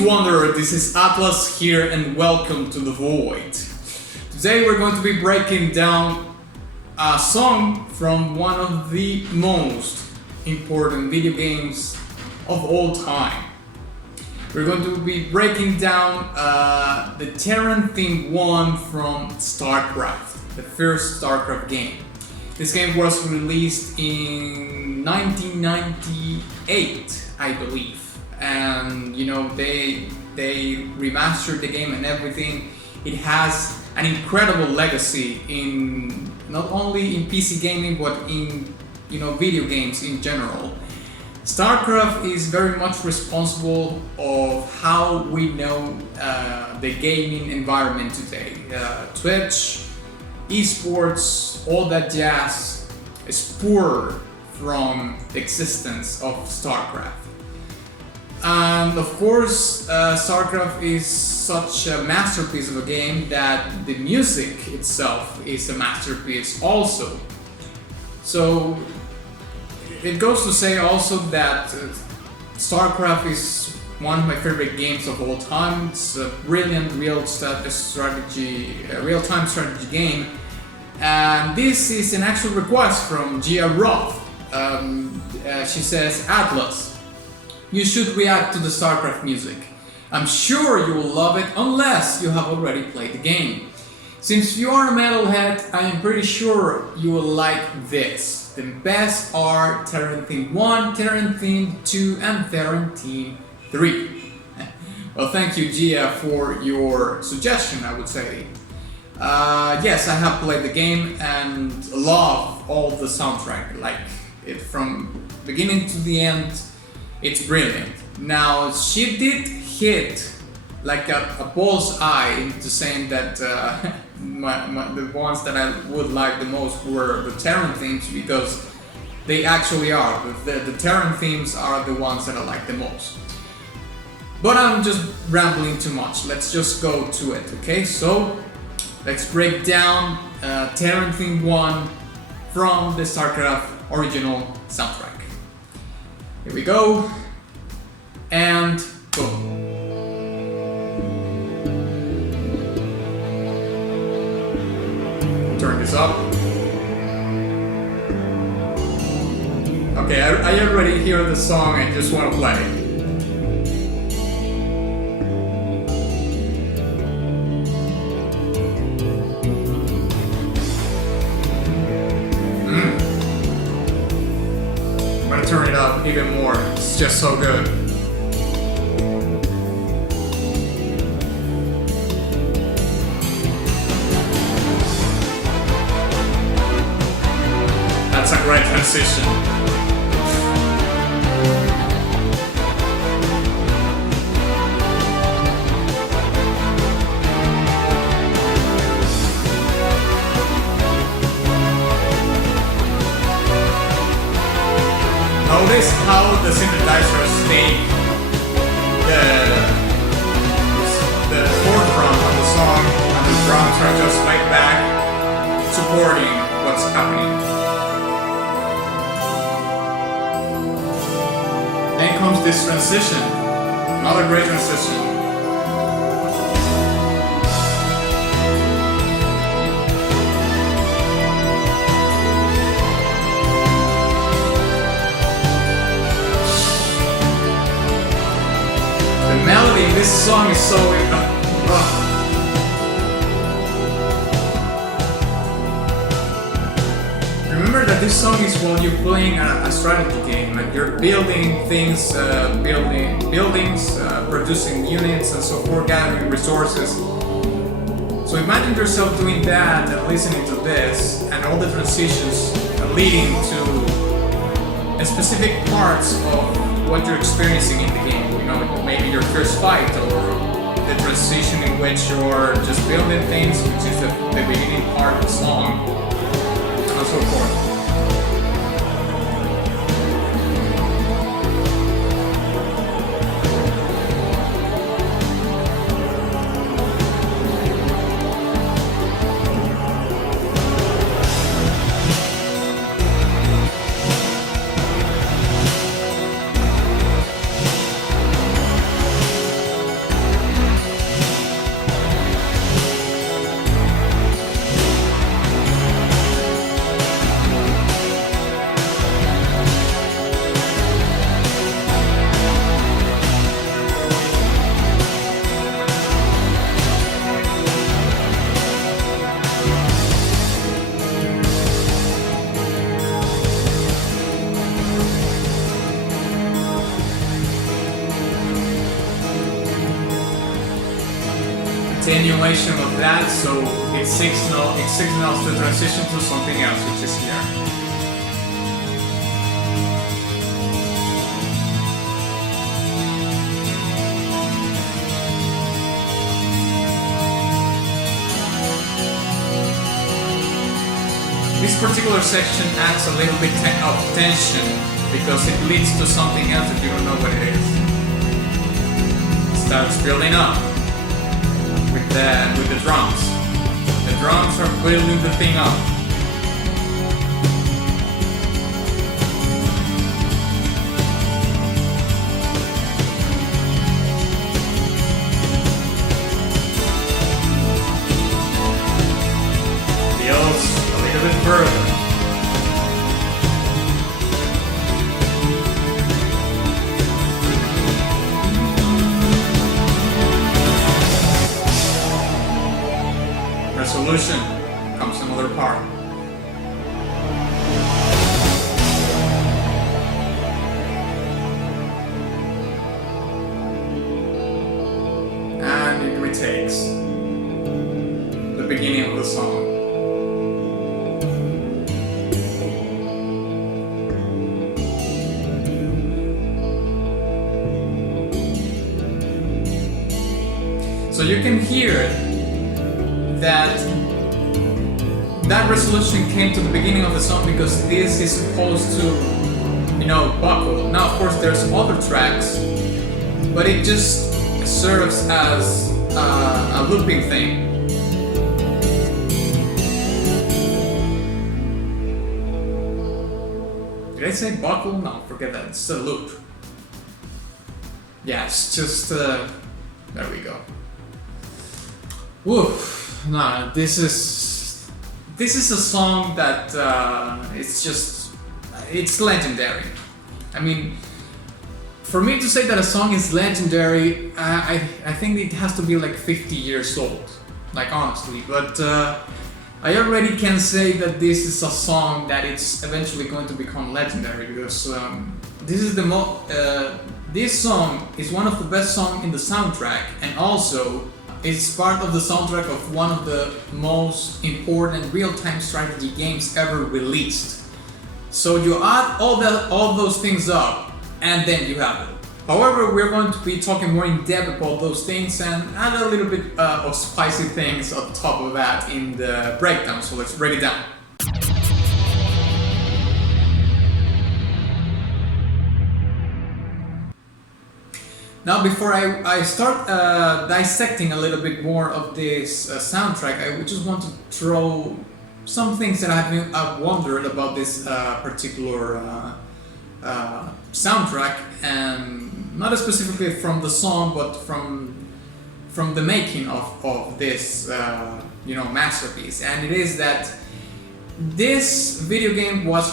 Wanderer, this is Atlas here and welcome to the Void. Today we're going to be breaking down a song from one of the most important video games of all time. We're going to be breaking down the Terran theme 1 from STARCRAFT, the first STARCRAFT game. This game was released in 1998, I believe. And you know, they remastered the game and everything. It has an incredible legacy in not only in PC gaming but in video games in general. StarCraft is very much responsible of how we know the gaming environment today. Twitch, esports, all that jazz spurred from the existence of StarCraft. And of course, StarCraft is such a masterpiece of a game that the music itself is a masterpiece also. So it goes to say also that StarCraft is one of my favorite games of all time. It's a brilliant real-time strategy game. And this is an actual request from Gia Roth. She says, Atlas, you should react to the StarCraft music. I'm sure you will love it unless you have already played the game. Since you are a metalhead, I am pretty sure you will like this. The best are Terran Theme 1, Terran Theme 2 and Terran Theme 3. Well, thank you Gia for your suggestion, I would say. Yes, I have played the game and love all the soundtrack, like it from beginning to the end. It's brilliant. Now, she did hit like a bullseye into saying that the ones that I would like the most were the Terran themes, because they actually are. The Terran themes are the ones that I like the most. But I'm just rambling too much. Let's just go to it, okay? So, let's break down Terran Theme 1 from the StarCraft original soundtrack. Here we go, and boom. Turn this up. Okay, I already hear the song and just want to play it. Turn it up even more. It's just so good. That's a great transition. Notice how the synthesizers take the forefront of the song and the drums are just laid back, supporting what's happening. Then comes this transition, another great transition. The melody in this song is so Remember that this song is while you're playing a strategy game and you're building things, buildings, producing units and so forth, gathering resources. So imagine yourself doing that and listening to this and all the transitions leading to specific parts of what you're experiencing in the game. Maybe your first fight, or the transition in which you're just building things, which is the beginning part of the song, and so forth. attenuation of that, so it signals the transition to something else, which is here. This particular section adds a little bit of tension because it leads to something else if you don't know what it is. It starts building up with the drums. The drums are building the thing up. A bit further. Resolution comes another part. And it retakes the beginning of the song. So you can hear that resolution came to the beginning of the song because this is supposed to, buckle. Now, of course, there's other tracks, but it just serves as a looping thing. Did I say buckle? No, forget that. It's a loop. Yeah, it's just there we go. Woof! No, this is a song that it's legendary. I mean, for me to say that a song is legendary, I think it has to be like 50 years old, like honestly. But I already can say that this is a song that it's eventually going to become legendary because this song is one of the best songs in the soundtrack, and also it's part of the soundtrack of one of the most important real-time strategy games ever released. So you add all those things up, and then you have it. However, we're going to be talking more in depth about those things and add a little bit of spicy things on top of that in the breakdown. So let's break it down. Now, before I start dissecting a little bit more of this soundtrack, I just want to throw some things that I've wondered about this particular soundtrack, and not specifically from the song, but from the making of this masterpiece. And it is that this video game was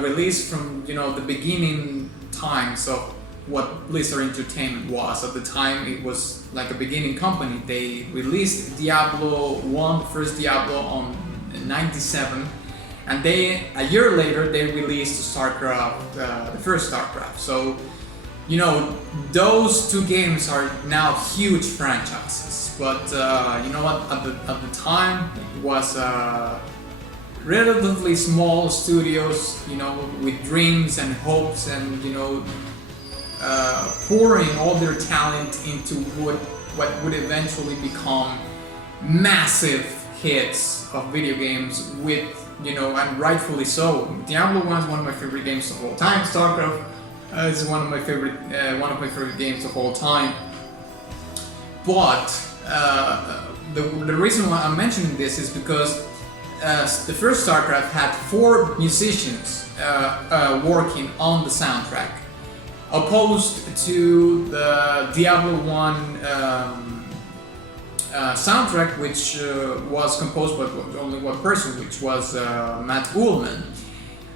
released from the beginning times of what Blizzard Entertainment was. At the time, it was like a beginning company. They released Diablo 1, first Diablo in '97, and a year later they released StarCraft, the first StarCraft. So, those two games are now huge franchises. But you know what? At the time, it was relatively small studios, with dreams and hopes and pouring all their talent into what would eventually become massive hits of video games with, and rightfully so. Diablo 1 is one of my favorite games of all time. StarCraft is one of my favorite games of all time. But the reason why I'm mentioning this is because the first StarCraft had 4 musicians working on the soundtrack, opposed to the Diablo 1 soundtrack, which was composed by only one person, which was Matt Ullman.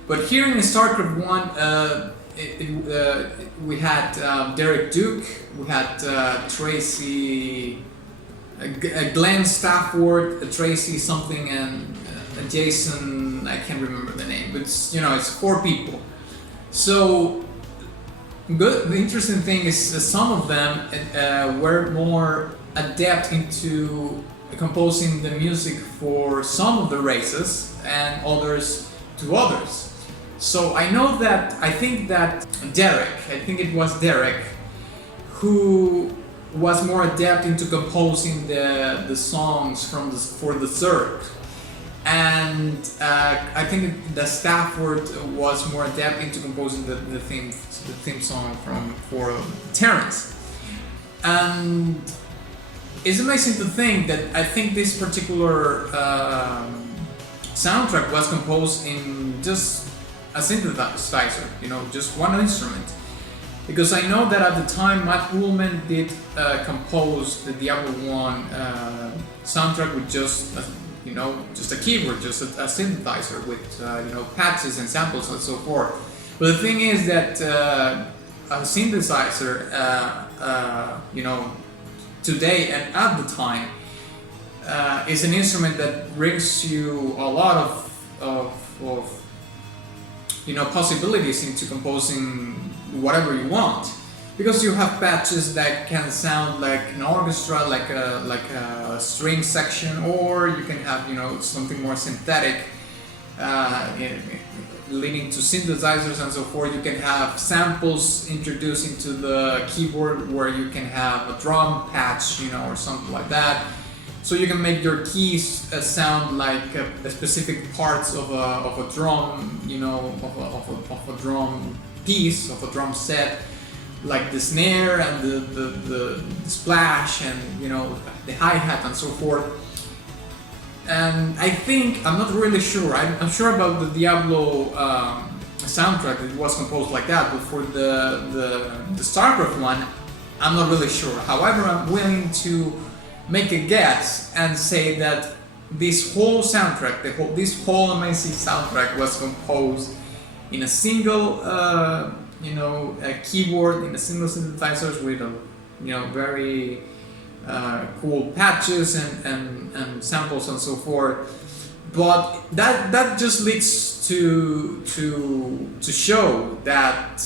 But here in StarCraft 1, we had Derek Duke, we had Glenn Stafford, Tracy something, and Jason, I can't remember the name, but it's 4 people. So the interesting thing is some of them were more adept into composing the music for some of the races and others to others. So I know that, I think that it was Derek, who was more adept into composing the songs for the Zerg. And I think the Stafford was more adept into composing the theme song for Terrans. And it's amazing to think that I think this particular soundtrack was composed in just a synthesizer, just one instrument. Because I know that at the time Matt Ullman did compose the Diablo 1 soundtrack with just a keyboard, just a synthesizer with patches and samples and so forth. But the thing is that a synthesizer, today and at the time, is an instrument that brings you a lot of possibilities into composing whatever you want, because you have patches that can sound like an orchestra, like a string section, or you can have something more synthetic, leading to synthesizers and so forth. You can have samples introduced into the keyboard where you can have a drum patch, or something like that. So you can make your keys sound like specific parts of a drum, of a drum piece, of a drum set, like the snare and the splash and the hi-hat and so forth. And I think, I'm not really sure, I'm sure about the Diablo soundtrack, it was composed like that, but for the StarCraft one, I'm not really sure. However, I'm willing to make a guess and say that this whole soundtrack, this whole amazing soundtrack was composed in a single a keyboard, in a single synthesizers with very cool patches and samples and so forth. But that just leads to show that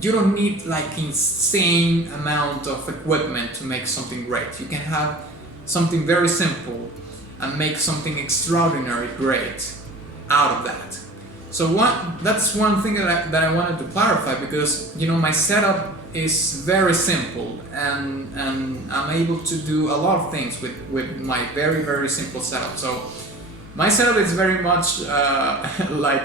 you don't need like insane amount of equipment to make something great. You can have something very simple and make something extraordinary great out of that. So that's one thing that I wanted to clarify, because my setup is very simple and I'm able to do a lot of things with my very, very simple setup. So my setup is very much like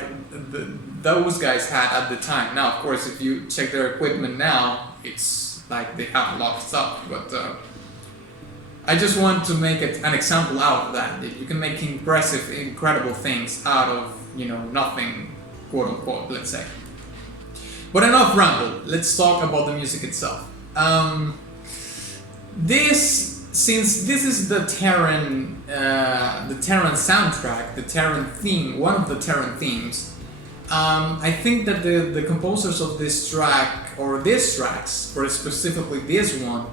those guys had at the time. Now, of course, if you check their equipment now, it's like they have a lot of stuff, but I just want to make an example out of that. You can make impressive, incredible things out of nothing, quote unquote, let's say. But enough ramble, let's talk about the music itself. Since this is the Terran soundtrack, the Terran theme, one of the Terran themes, I think that the composers of this track, or these tracks, or specifically this one,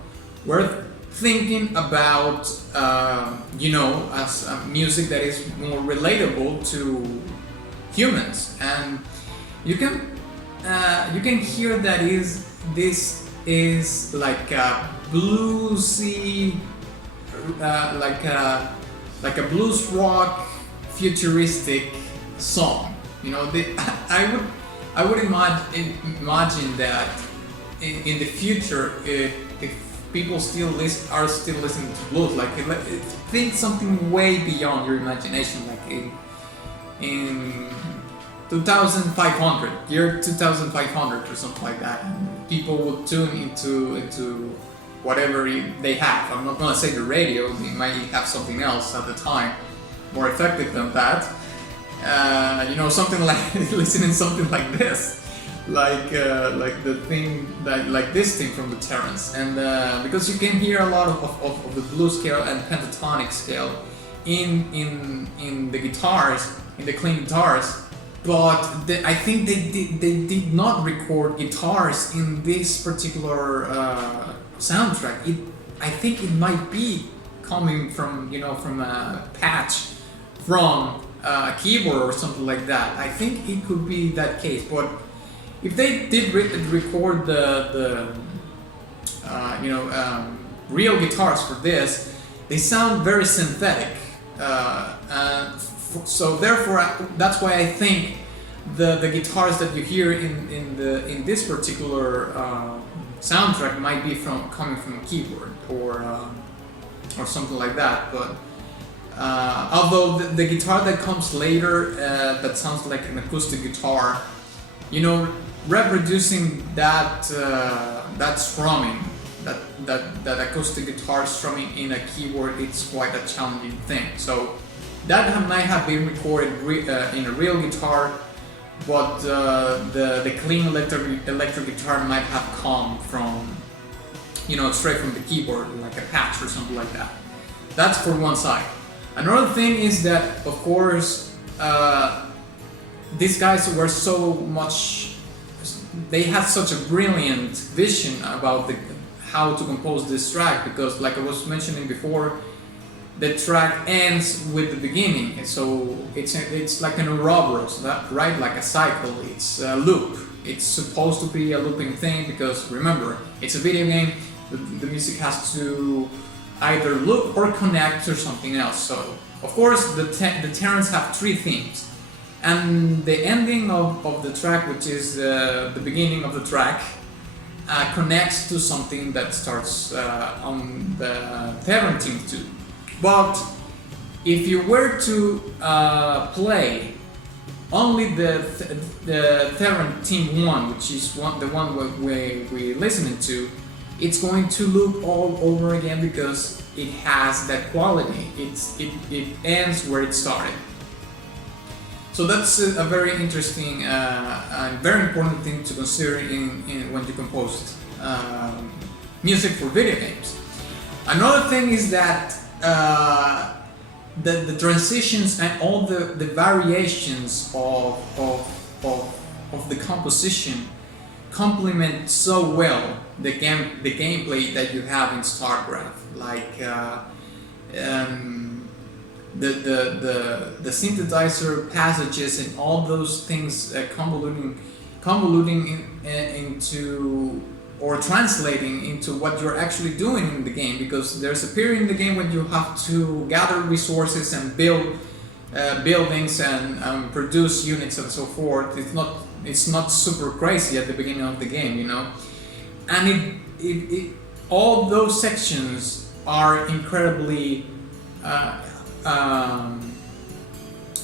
were thinking about, as music that is more relatable to humans, and you can hear that this is like a bluesy, like a blues rock futuristic song. I would imagine that in the future, if people are still listening to blues, like think something way beyond your imagination, like in 2500, year 2500 or something like that, and people would tune into whatever they have. I'm not gonna say the radio, they might have something else at the time more effective than that. Something like listening to something like this, like the thing like this thing from the Terrans, and because you can hear a lot of the blues scale and pentatonic scale in the guitars, in the clean guitars. But I think they did not record guitars in this particular soundtrack. I think it might be coming from from a patch from a keyboard or something like that. I think it could be that case. But if they did record real guitars for this, they sound very synthetic. So therefore, that's why I think the guitars that you hear in this particular soundtrack might be coming from a keyboard or something like that. But although the guitar that comes later that sounds like an acoustic guitar, you know, reproducing that strumming, that acoustic guitar strumming in a keyboard, it's quite a challenging thing. So that might have been recorded in a real guitar, but the clean electric guitar might have come from, you know, straight from the keyboard, like a patch or something like that. That's for one side. Another thing is that, of course, these guys were they had such a brilliant vision about how to compose this track, because, like I was mentioning before, the track ends with the beginning, so it's like an Ouroboros, right? Like a cycle. It's a loop. It's supposed to be a looping thing because, remember, it's a video game. The music has to either loop or connect to something else. So, of course, the Terrans have 3 themes, and the ending of the track, which is the beginning of the track, connects to something that starts on the Terran theme too. But if you were to play only the Terran Team 1, which is the one we're listening to, it's going to loop all over again because it has that quality. It ends where it started. So that's a very interesting and very important thing to consider when you compose music for video games. Another thing is that the transitions and all the variations of the composition complement so well the gameplay that you have in StarCraft. Like the synthesizer passages and all those things convoluting into or translating into what you're actually doing in the game, because there's a period in the game when you have to gather resources and build buildings and produce units and so forth. It's not super crazy at the beginning of the game, you know, and all those sections are incredibly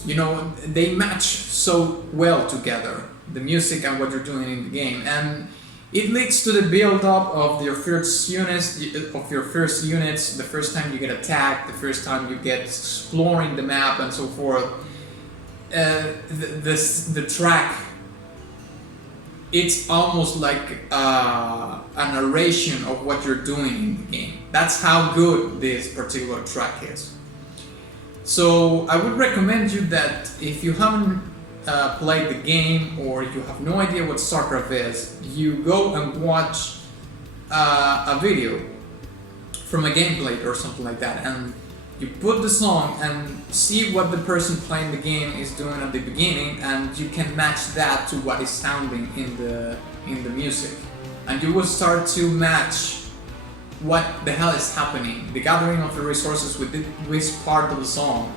you know, they match so well together, the music and what you're doing in the game, and it leads to the build-up of your first units, the first time you get attacked, the first time you get exploring the map and so forth. The track, it's almost like a narration of what you're doing in the game. That's how good this particular track is. So I would recommend you that if you haven't played the game or you have no idea what StarCraft is, you go and watch a video from a gameplay or something like that, and you put the song and see what the person playing the game is doing at the beginning, and you can match that to what is sounding in the music, and you will start to match what the hell is happening. The gathering of the resources with this part of the song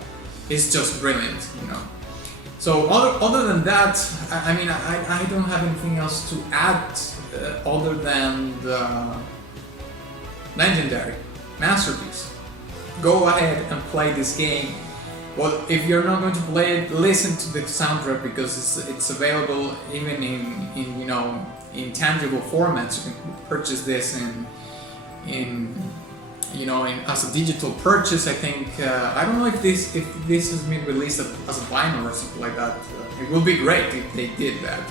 is just brilliant, you know. So other than that, I mean, I don't have anything else to add other than the legendary masterpiece. Go ahead and play this game. Well, if you're not going to play it, listen to the soundtrack, because it's available even in you know, in tangible formats. You can purchase this as a digital purchase. I think I don't know if this has been released as a vinyl or something like that. It would be great if they did that.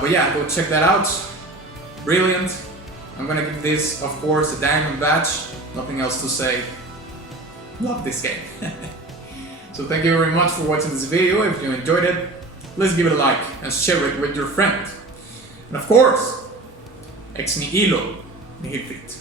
But yeah, go check that out. Brilliant. I'm gonna give this, of course, a diamond badge. Nothing else to say. Love this game. So thank you very much for watching this video. If you enjoyed it, please give it a like and share it with your friend. And of course, ex nihilo nihil fit.